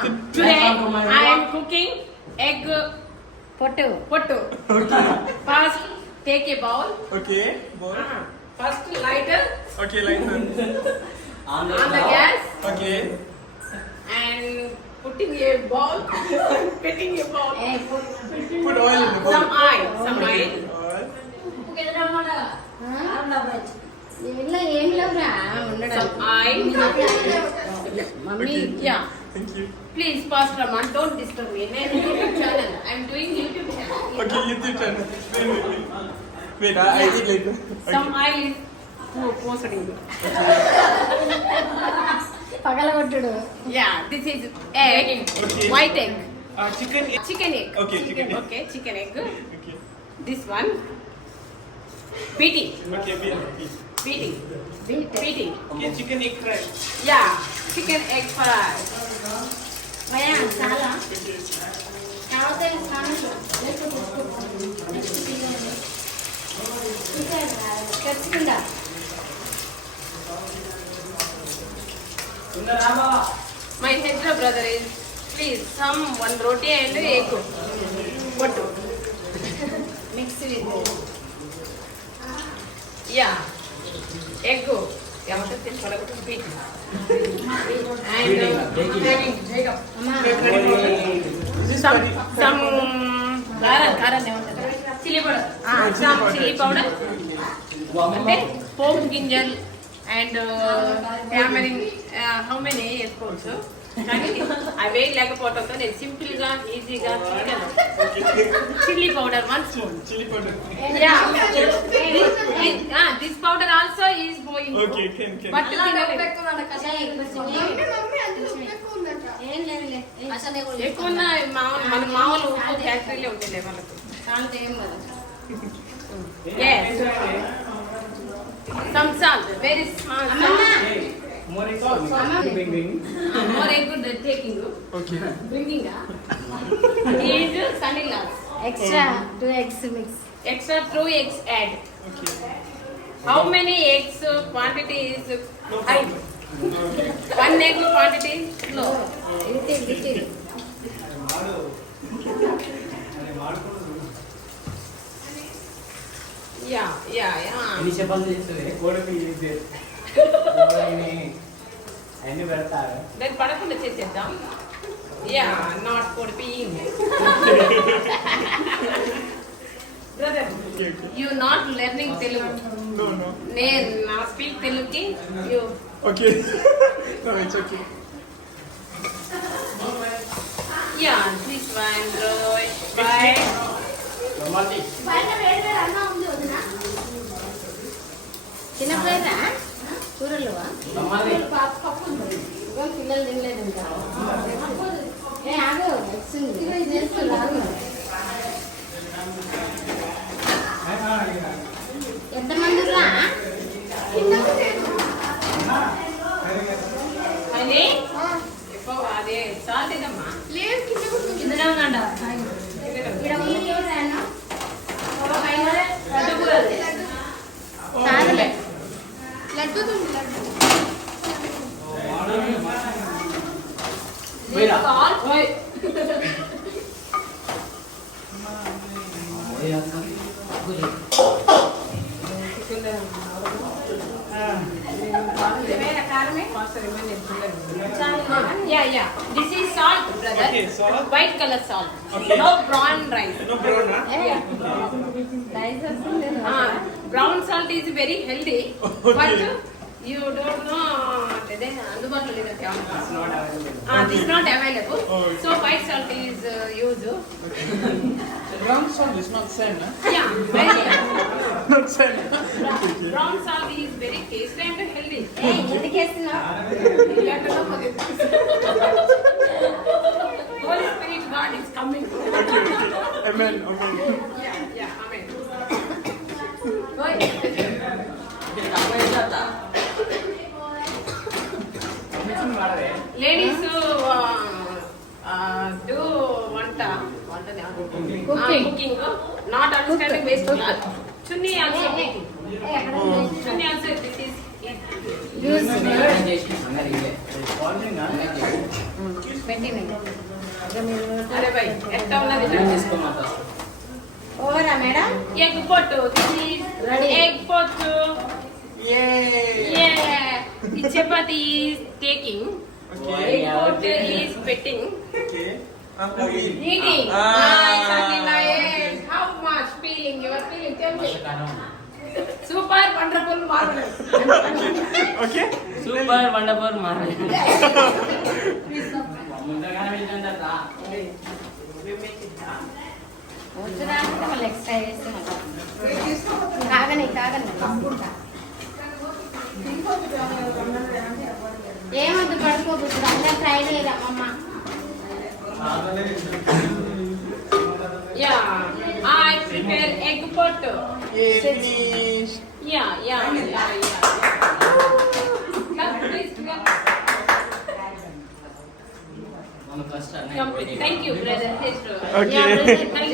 Today I am cooking egg pottu. Okay. First take a bowl. Okay. Bowl. First lighter. Okay, lighter. On the gas. Okay. And putting a bowl. Putting a bowl. Put oil in the bowl. Some oil. Some oil. Oil. Some oil. Mommy, yeah. Thank you. Please, Pastor Raman, don't disturb me. I'm YouTube channel. I'm doing YouTube channel. Okay, YouTube channel. Wait, I eat later. Some oil is posting. పగలగొట్టుడు. Yeah, this is egg. Okay. White egg. Chicken. Chicken egg. Okay, chicken egg. Okay, chicken egg. Okay. This one. Beating. Okay, beer. Beating. Beating. Okay, chicken egg fry. Yeah, chicken egg fry. భయా చాలా కావతే స్నానం ఖచ్చితంగా My elder brother is please some one roti and egg. Pottu. Mix with Yeah, egg. Yeah, what is this? What is beat? And some chili powder. Some chili powder. అంటే పోపు గింజలు and tamarind how many వేసుకోవచ్చు కానీ అవే లేకపోవడంతో నేను simple గా ఈజీగా చేయగలను. Chilli powder 1 spoon. Chili powder. Yeah. This powder also is going. Okay, can. But ఏం లేదులే అసలు ఎక్కువ మన మామూలు ఉప్పు ఫ్యాక్టరీలో ఉంటుంది వాళ్ళకు. సాల్ట్ ఏం కదా Yes. Some salt, very small salt. More egg good taking. Okay. Bringing is son-in-law. Extra 2 eggs mix. Extra 2 eggs add. Okay. How many eggs quantity is high? 1 egg quantity is low. little Yeah. ini siapa sih itu ya? Kode pilih ini పెడతారు. Then పడకుండా చేసేద్దాం. Yeah, not for being. Brother, you not learning Telugu. No. నేను నా speak Telugu. You. Okay. No, it's okay. Yeah, this one, Roy. Bye. Mati. చిన్నప్పుడైనా కూరలు Mati. పిల్లలు తినలేదు ఇంకా ఏ ఆగు వచ్చింది చేస్తున్నారు ఎంతమంది అని అదే సాల్ట్ ఇదమ్మా ఇందులో ఉందంట కాదులే salt Yeah. This is salt, brother. Okay, salt. White color salt. Okay. No brown rice. No brown, huh? Brown salt is very healthy, Okay. but you don't know. అందుబాటులో లేదు. It's not available. This is not available. Oh. So white salt is used. Brown salt is not sand, huh? Yeah, very Not sand. brown salt is very tasty and healthy. ఎందుకు వేస్తున్నావు Holy Spirit God is coming. Okay. Amen. Yeah, amen. Ladies do cooking, not understanding waste cloth. Chunni also making. Chunni also this is use అందరికి పెట్టినాయి ఇక మీరు అరే by ఎట్లా ఉన్నది తీసుకోమా first. ఓవరా madam egg పొట్టు Ready. ఎగ్ పొట్టు the chapati is taking egg pottu is petting eating exactly nice how much feeling you are feeling tell me మసకారం. super wonderful marvelous super wonderful మారే ముందుగానే వెళ్ళిందా వచ్చినా మళ్ళీ ఎక్స్ట్రా చేస్తున్నాం కాగని ఏమొద్దు పడుకోదు ఇప్పుడు అందరు try చేయదమ్మమ్మ yeah I prepare egg pottu yeah come please come మనం first complete thank you brother sister Okay. yeah brother thank